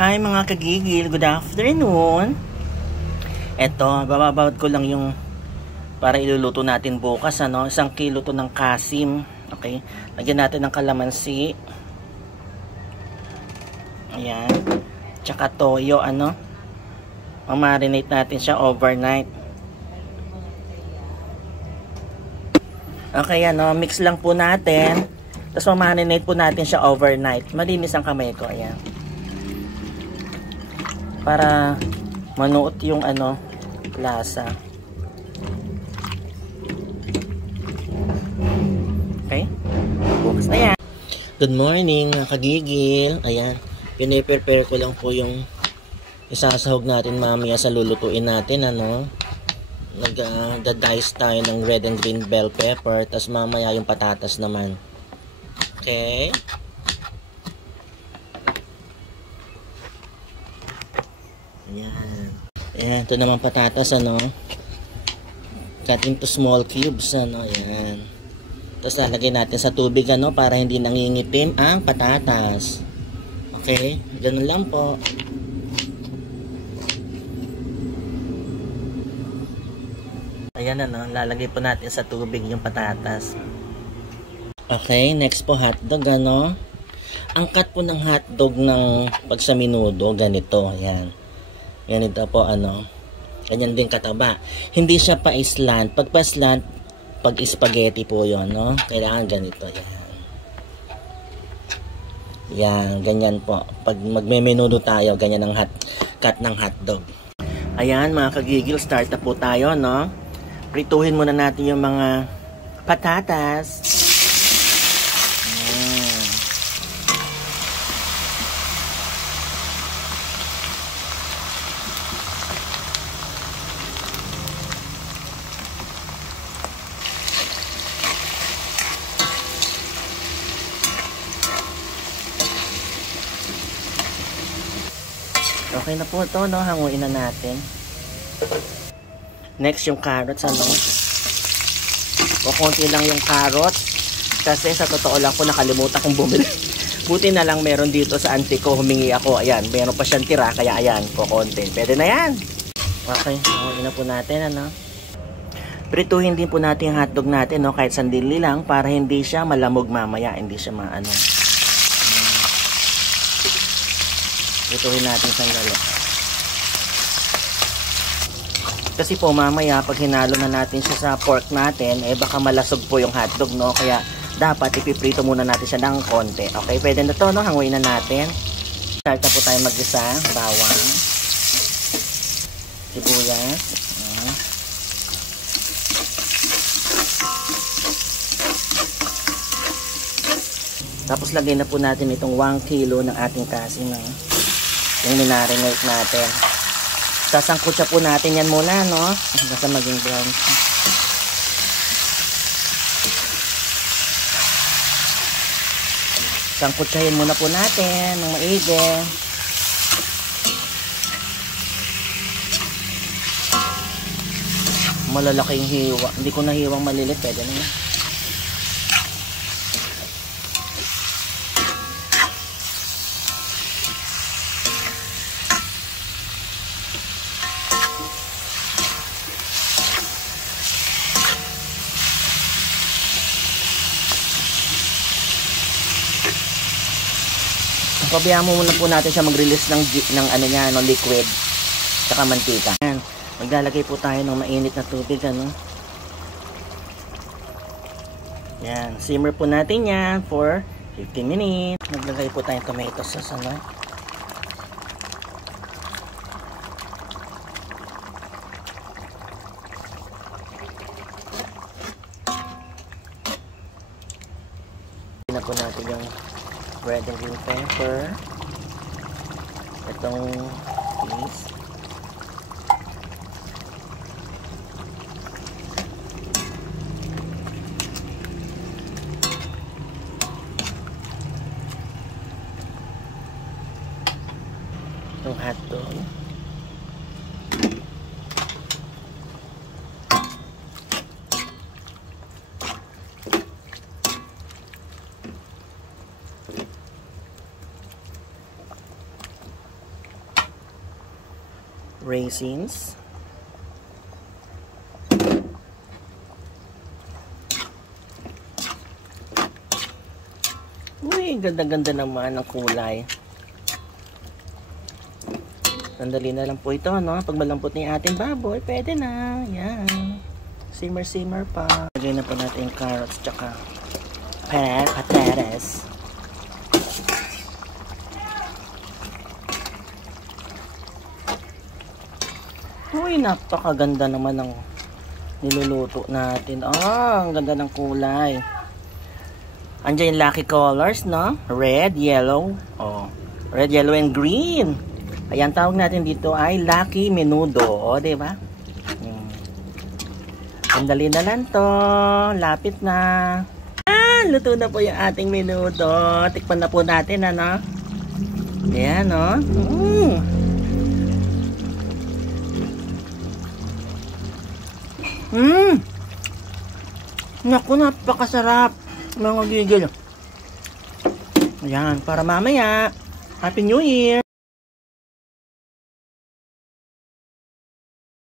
Hi mga kagigil, good afternoon. Eto, bababawad ko lang yung para iluluto natin bukas, ano, 1 kilo to ng kasim. Okay, lagyan natin ng kalamansi. Ayan, tsaka toyo, ano, mamarinate natin siya overnight. Okay, ano, mix lang po natin, tapos mamarinate po natin siya overnight. Malinis ang kamay ko, ayan, para manuot yung ano, lasa. Okay, bukas na yan. Good morning mga kagigil. Ayan, piniprepare ko lang po yung isasahog natin mamaya sa lulutuin natin, ano. Nag-dice tayo ng red and green bell pepper, tas mamaya yung patatas naman. Okay, ayan. Ayan, ito naman patatas, ano, cut into small cubes, ano. Ayan, tapos lalagay natin sa tubig, ano, para hindi nangingitim ang patatas. Okay, ganun lang po. Ayan, ano, lalagay po natin sa tubig yung patatas. Okay, next po hotdog, ano. Ang cut po ng hotdog ng pag sa minudo, ganito. Ayan, ganito po, ano. Ganyan din kataba. Hindi siya pa slant. Pag pa slant, pag spaghetti po yon, no? Kailangan ganito. Ayan. Yan, ganyan po. Pag magme-menudo tayo, ganyan ang cut ng hotdog. Ayan, mga kagigil, start na po tayo, no? Prituhin muna natin yung mga patatas. Ayan. Okay na po ito, no? Hanguin na natin. Next, yung carrots, ano. Kukunti lang yung carrots. Kasi sa totoo lang po, nakalimutan kong bumili. Buti na lang meron dito sa auntie ko, humingi ako. Ayan, meron pa siyang tira, kaya ayan, kukunti. Pwede na yan. Okay, hanguin na po natin, ano. Prituhin din po natin yung hotdog natin, no? Kahit sandali lang, para hindi siya malamog mamaya. Hindi siya maano. Prituhin natin sandali. Kasi po mamaya pag hinalo na natin siya sa pork natin, eh baka malasog po yung hotdog, no? Kaya dapat ipiprito muna natin siya ng konti. Okay, pwede na to, no? Hanguin na natin. Start na po tayo mag-isa. Bawang, sibuyas, tapos lagay na po natin itong 1 kilo ng ating kasim, no? Yung minarinate natin. Sasangkutsa po natin yan muna, no? Basta maging brown. Sangkutsahin muna po natin ng maigi. Malalaking hiwa. Hindi ko nahiwang malilit. Pwede na yan. Pabayaan mo muna po natin siya mag-release ng ano niya, no, liquid saka mantika. Ayan, maglalagay po tayo ng mainit na tubig, ano. Yan, simmer po natin yan for 15 minutes. Maglagay po tayo ng tomato sauce, ano. Na po natin yung red and green pepper, itong cheese, itong hotdog, raisins. Uy, ganda-ganda naman ang kulay. Sandali na lang po ito, no? Pag malambot na yung ating baboy, pwede na. Yan. Simmer pa. Lagay na po natin yung carrots tsaka patatas. Uy, napakaganda naman ng niluluto natin. Ang ganda ng kulay. Andiyan yung lucky colors, no? Red, yellow. Red, yellow, and green. Ayan, tawag natin dito ay lucky menudo. Diba? Sandali na lang to. Lapit na. Luto na po yung ating menudo. Tikpan na po natin, ano? Ayan, no? Naku, napakasarap. Mga gigil. Ayan, para mamaya. Happy New Year!